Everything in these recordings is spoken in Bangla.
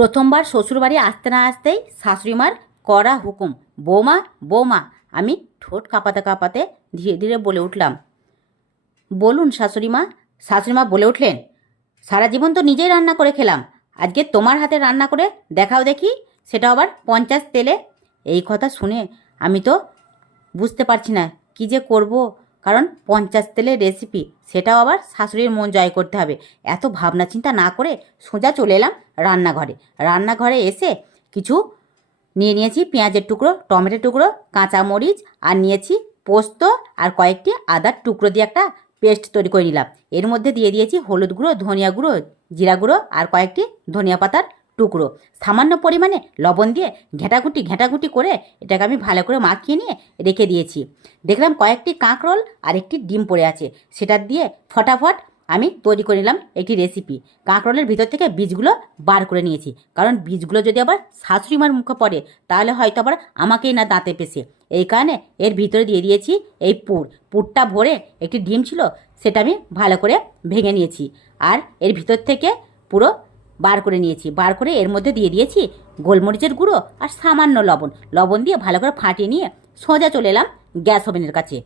প্রথমবার শ্বশুরবাড়ি আসতে না আসতেই শাশুড়িমার কড়া হুকুম, বৌমা বৌমা। আমি ঠোঁট কাঁপাতে কাঁপাতে ধীরে ধীরে বলে উঠলাম, বলুন শাশুড়িমা। শাশুড়িমা বলে উঠলেন, সারা জীবন তো নিজেই রান্না করে খেলাম, আজকে তোমার হাতে রান্না করে দেখাও দেখি, সেটা আবার 50 তেলে। এই কথা শুনে আমি তো বুঝতে পারছি না কী যে করব, কারণ 50 তেলের রেসিপি, সেটাও আবার শাশুড়ির মন জয় করতে হবে। এত ভাবনা চিন্তা না করে সোজা চলে এলাম রান্নাঘরে। রান্নাঘরে এসে কিছু নিয়ে নিয়েছি পেঁয়াজের টুকরো, টমেটোর টুকরো, কাঁচামরিচ, আর নিয়েছি পোস্ত আর কয়েকটি আদার টুকরো দিয়ে একটা পেস্ট তৈরি করে নিলাম। এর মধ্যে দিয়ে দিয়েছি হলুদ গুঁড়ো, ধনিয়া গুঁড়ো, জিরা গুঁড়ো আর কয়েকটি ধনিয়া পাতার টুকরো। সামান্য পরিমাণে লবণ দিয়ে ঘেঁটাঘুটি ঘেঁটাঘুটি করে এটাকে আমি ভালো করে মাখিয়ে নিয়ে রেখে দিয়েছি। দেখলাম কয়েকটি কাঁকরোল আর একটি ডিম পড়ে আছে, সেটা দিয়ে ফটাফট আমি তৈরি করে নিলাম একটি রেসিপি। কাঁকরোলের ভিতর থেকে বীজগুলো বার করে নিয়েছি, কারণ বীজগুলো যদি আবার শাশুড়িমার মুখে পড়ে তাহলে হয়তো আবার আমাকেই না দাঁতে পেছে। এই কারণে এর ভিতরে দিয়ে দিয়েছি এই পুরটা ভরে একটি ডিম ছিল, সেটা আমি ভালো করে ভেঙে নিয়েছি আর এর ভিতর থেকে পুরো বার করে নিয়েছি। বার করে এর মধ্যে দিয়ে দিয়েছি গোলমরিচের গুঁড়ো আর সামান্য লবণ দিয়ে ভালো করে ফাটিয়ে নিয়ে সোজা চলে এলাম গ্যাস ওভেনের কাছে।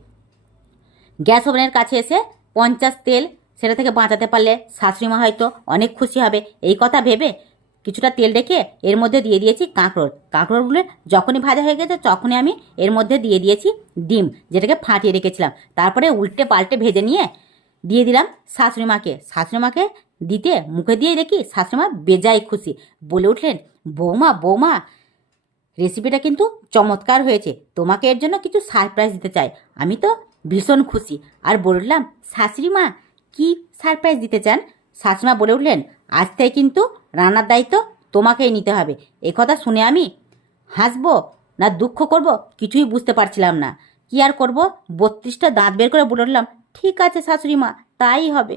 গ্যাস ওভেনের কাছে এসে 50 তেল, সেটা থেকে বাঁচাতে পারলে শাশুড়িমা হয়তো অনেক খুশি হবে, এই কথা ভেবে কিছুটা তেল রেখে এর মধ্যে দিয়ে দিয়েছি কাঁকরোলগুলো। যখনই ভাজা হয়ে গেছে তখনই আমি এর মধ্যে দিয়ে দিয়েছি ডিম, যেটাকে ফাটিয়ে রেখেছিলাম। তারপরে উল্টে পাল্টে ভেজে নিয়ে দিয়ে দিলাম শাশুড়িমাকে দিতে মুখে দিয়ে দেখি শাশুড়িমা বেজায় খুশি, বলে উঠলেন, বৌমা বৌমা, রেসিপিটা কিন্তু চমৎকার হয়েছে, তোমাকে এর জন্য কিছু সারপ্রাইজ দিতে চাই। আমি তো ভীষণ খুশি আর বললাম, শাশুড়িমা কি সারপ্রাইজ দিতে চান? শাশুড়িমা বলে উঠলেন, আজ থেকে কিন্তু রান্নার দায়িত্ব তোমাকেই নিতে হবে। একথা শুনে আমি হাসবো না দুঃখ করব কিছুই বুঝতে পারছিলাম না। কি আর করব, 32টা দাঁত বের করে বলে উঠলাম, ঠিক আছে শাশুড়িমা, তাই হবে।